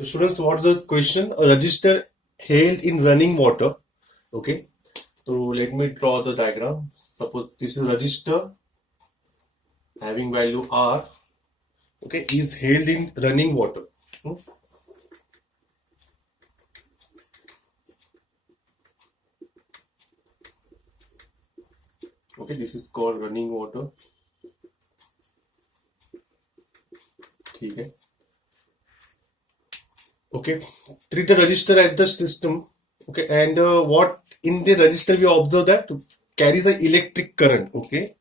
So students, what's the question? A register held in running water. Okay. So let me draw the diagram. Suppose this is register having value R. Okay, is held in running water. Okay, this is called running water. Okay. Okay, treat the register as the system. Okay, and what in the register we observe that carries an electric current. Okay,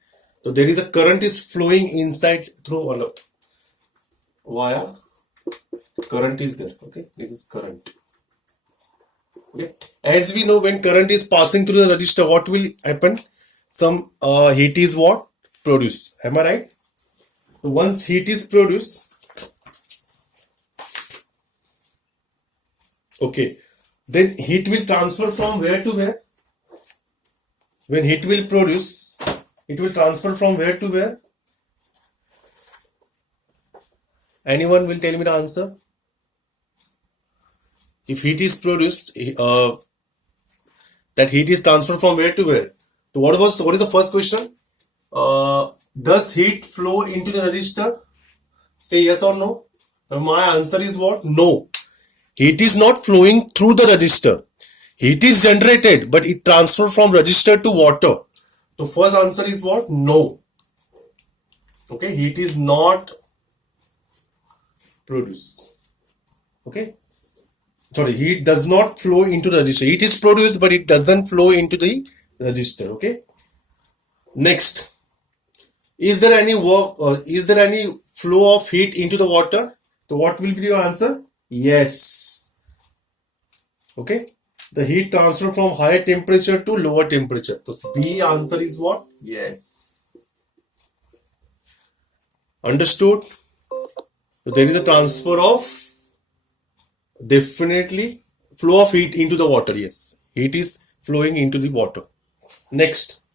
so there is a current is flowing inside through via current is there. Okay, this is current. Okay, as we know, when current is passing through the register, what will happen? Some heat is what produced. Am I right? So once heat is produced, okay, then heat will transfer from where to where? When heat will produce, it will transfer from where to where? Anyone will tell me the answer? If heat is produced, that heat is transferred from where to where? So what is the first question? Does heat flow into the register? Say yes or no. My answer is what? No. Heat is not flowing through the register. Heat is generated, but it transfers from register to water. So first answer is what? No. Okay, heat is not produced. Okay. Sorry, heat does not flow into the register. Heat is produced, but it doesn't flow into the register. Okay. Next, is there any flow of heat into the water? So what will be your answer? Yes. Okay. The heat transfer from higher temperature to lower temperature. So B answer is what? Yes. Understood? So there is a transfer of definitely flow of heat into the water. Yes. Heat is flowing into the water. Next.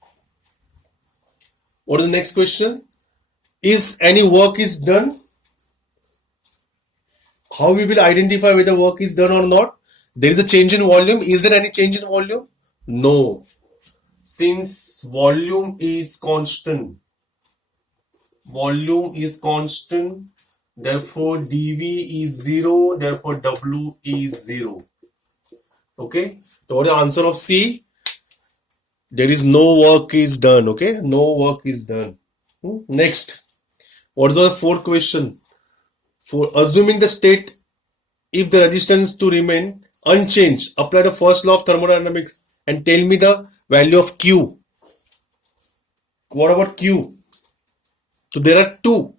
What is the next question? Is any work is done? How we will identify whether work is done or not? There is a change in volume. Is there any change in volume? No. Since volume is constant, therefore dV is 0, therefore W is 0. Okay. So what is the answer of C? There is no work is done. Okay. No work is done. Next. What is the fourth question? For assuming the state, if the resistance to remain unchanged, apply the first law of thermodynamics and tell me the value of Q. What about Q? So there are two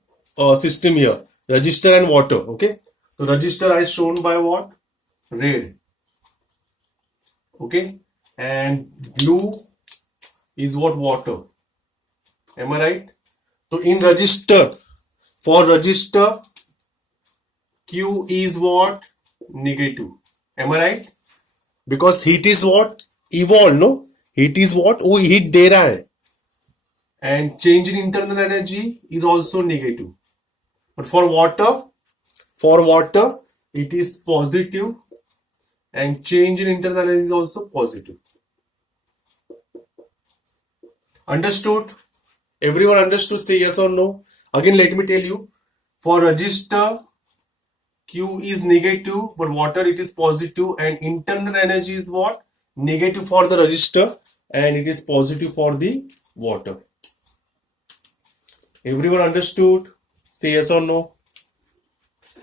systems here, resistor and water. Okay. So resistor is shown by what? Red. Okay. And blue is what? Water. Am I right? So in resistor, for resistor, Q is what? Negative. Am I right? Because heat is what? Evolved, no? Heat is what? Oh, heat de raha hai. And change in internal energy is also negative. But for water, it is positive. And change in internal energy is also positive. Understood? Everyone understood? Say yes or no. Again, let me tell you. For resistor, Q is negative, but water it is positive, and internal energy is what? Negative for the resistor, and it is positive for the water. Everyone understood? Say yes or no.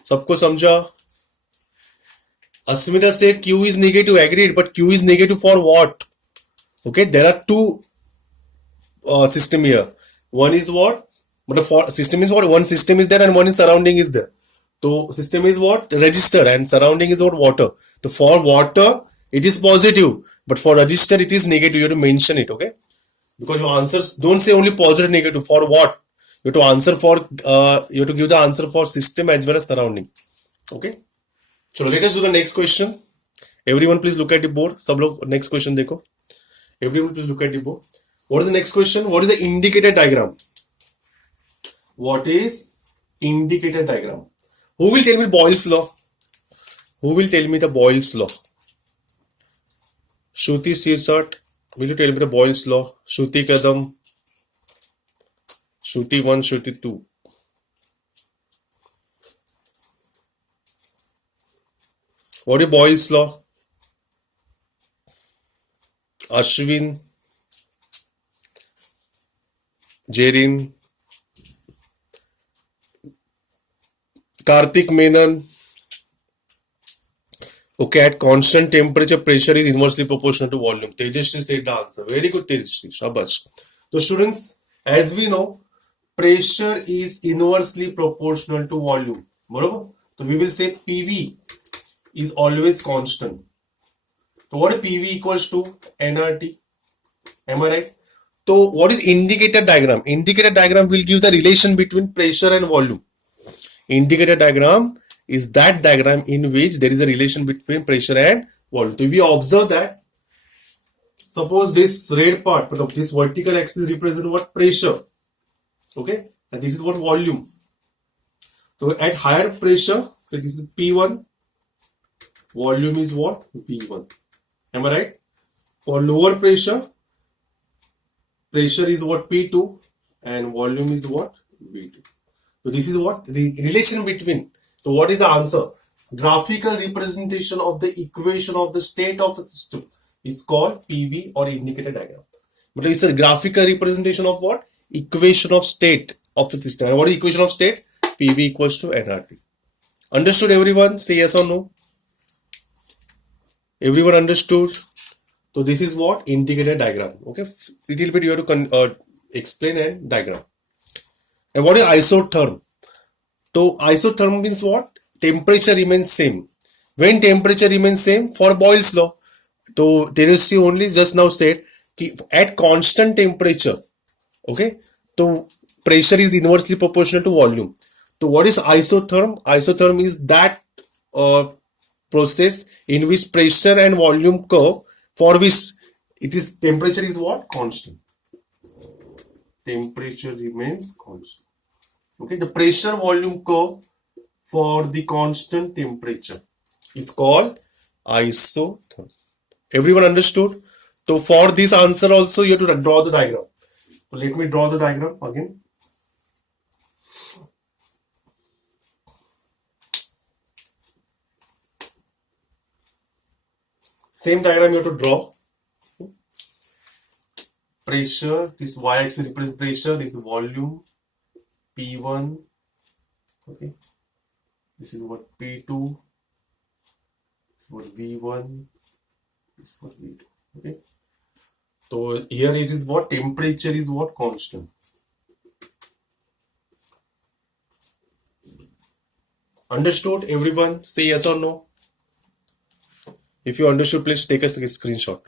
सबको समझा? Asmita said Q is negative, agreed, but Q is negative for what? Okay, there are two system here. One is what? But the system is what? One system is there and one is surrounding is there. So system is what? Resistor, and surrounding is what? Water. So for water, it is positive, but for resistor, it is negative. You have to mention it, okay? Because your answers don't say only positive, negative. For what? You have to answer for. You have to give the answer for system as well as surrounding. Okay. So let us do the next question. Everyone, please look at the board. सब लोग next question देखो. Everyone, please look at the board. What is the next question? What is the indicator diagram? What is indicator diagram? Who will tell me Boyle's law? Who will tell me the Boyle's law? Shruti Sirsat, will you tell me the Boyle's law? Shruti Kadam, Shruti 1, Shruti 2. What is Boyle's law? Ashwin, Jerin, Karthik Menon. Okay, at constant temperature, pressure is inversely proportional to volume. Tejashri said the answer. Very good, Tejashri. Shabash. So, students, as we know, pressure is inversely proportional to volume. Barabar? So, we will say PV is always constant. So, what is PV equals to? nRT. Am I right? So, what is indicator diagram? Indicator diagram will give the relation between pressure and volume. Indicator diagram is that diagram in which there is a relation between pressure and volume. So, if we observe that, suppose this red part, but of this vertical axis represents what? Pressure. Okay, and this is what? Volume. So, at higher pressure, so this is P1, volume is what? V1. Am I right? For lower pressure, pressure is what? P2, and volume is what? V2. So, this is what? The relation between. So, what is the answer? Graphical representation of the equation of the state of a system is called PV or indicator diagram. But it's a graphical representation of what? Equation of state of a system. And what is equation of state? PV equals to nRT. Understood, everyone? Say yes or no. Everyone understood? So, this is what? Indicator diagram. Okay, little bit you have to explain and diagram. And what is isotherm? So, isotherm means what? Temperature remains same. When temperature remains same? For Boyle's law. So, Tejasvi only just now said at constant temperature, okay, so pressure is inversely proportional to volume. So, what is isotherm? Isotherm is that process in which pressure and volume curve, for which it is temperature is what? Constant. Temperature remains constant. Okay, the pressure volume curve for the constant temperature is called isotherm. Everyone understood? So, for this answer also you have to draw the diagram. So, let me draw the diagram again. Same diagram you have to draw. Pressure, this y-axis represents pressure, this is volume, P1, okay, this is what P2, this is what V1, this is what V2, okay. So, here it is what? Temperature is what? Constant. Understood, everyone? Say yes or no. If you understood, please take a screenshot.